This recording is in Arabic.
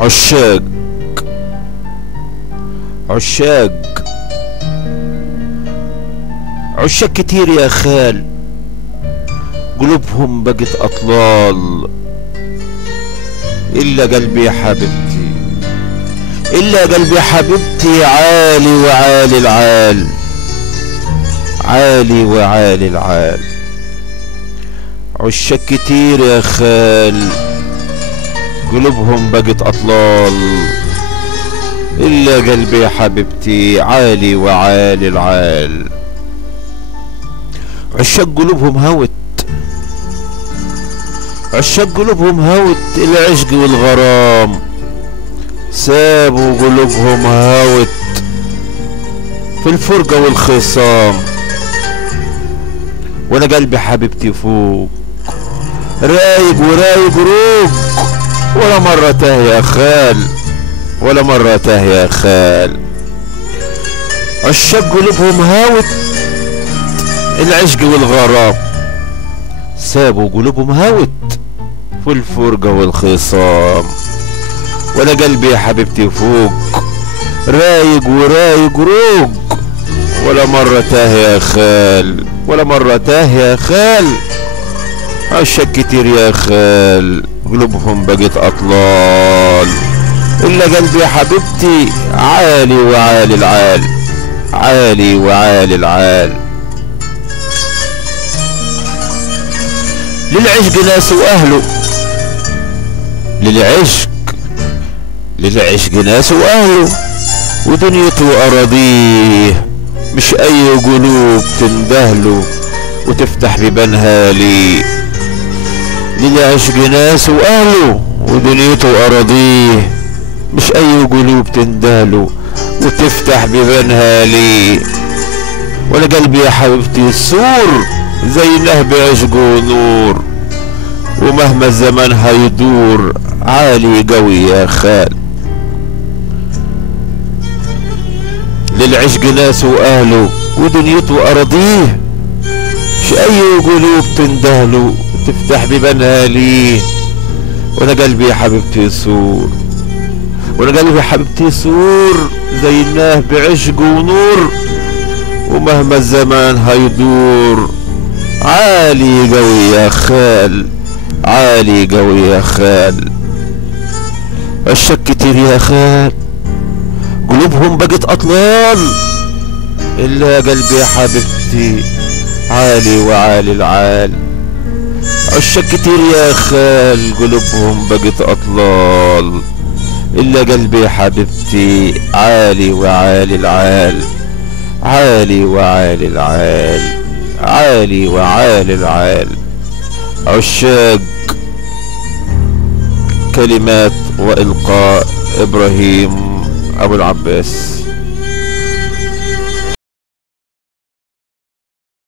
عشاق عشاق عشاق كتير يا خال، قلوبهم بقت أطلال. إلا قلبي يا حبيبتي، إلا قلبي يا حبيبتي، عالي وعالي العال، عالي وعالي العال. عشاق كتير يا خال، قلوبهم بقت أطلال. إلا قلبي يا حبيبتي، عالي وعالي العال. عشاق قلوبهم هوت، عشاق قلوبهم هوت العشق والغرام، سابوا قلوبهم هوت في الفرقة والخصام. وانا قلبي حبيبتي فوق، رايق ورايق روق، ولا مرة تاه يا خال، ولا مرة تاه يا خال. عشاق قلوبهم هاوت العشق والغرام، سابوا قلوبهم هاوت في الفرقة والخصام. وانا قلبي يا حبيبتي فوق، رايق ورايق روق، ولا مرة تاه يا خال، ولا مرة تاه يا خال. عشاق كتير يا خال، قلوبهم بقت أطلال. إلا قلبي يا حبيبتي، عالي وعالي العال، عالي وعالي العال. للعشق ناس وأهله، للعشق ناس وأهله، ودنيته وأراضيه، مش أي قلوب تندهله وتفتح بيبانها لي. للعشق ناس وأهله، ودنيته وأراضيه، مش أي قلوب تندهله وتفتح بيبانها لي. ولا قلبي يا حبيبتي السور زي نهب عشقه نور، ومهما الزمان هيدور عالي قوي يا خال. للعشق ناس وأهله، ودنيته وأراضيه، مش أي قلوب تندهله تفتح بيبانها ليه. وانا قلبي يا حبيبتي سور، وانا قلبي يا حبيبتي سور زي النهب بعشق ونور، ومهما الزمان هيدور عالي قوي يا خال، عالي قوي يا خال. عشاق كتير يا خال، قلوبهم بقت أطلال. إلا قلبي يا حبيبتي، عالي وعالي العال. عشاق كتير يا خال، قلوبهم بقت أطلال. إلا قلبي يا حبيبتي، عالي وعالي العال، عالي وعالي العال، عالي وعالي العال. عشاق، كلمات وإلقاء إبراهيم أبو العباس.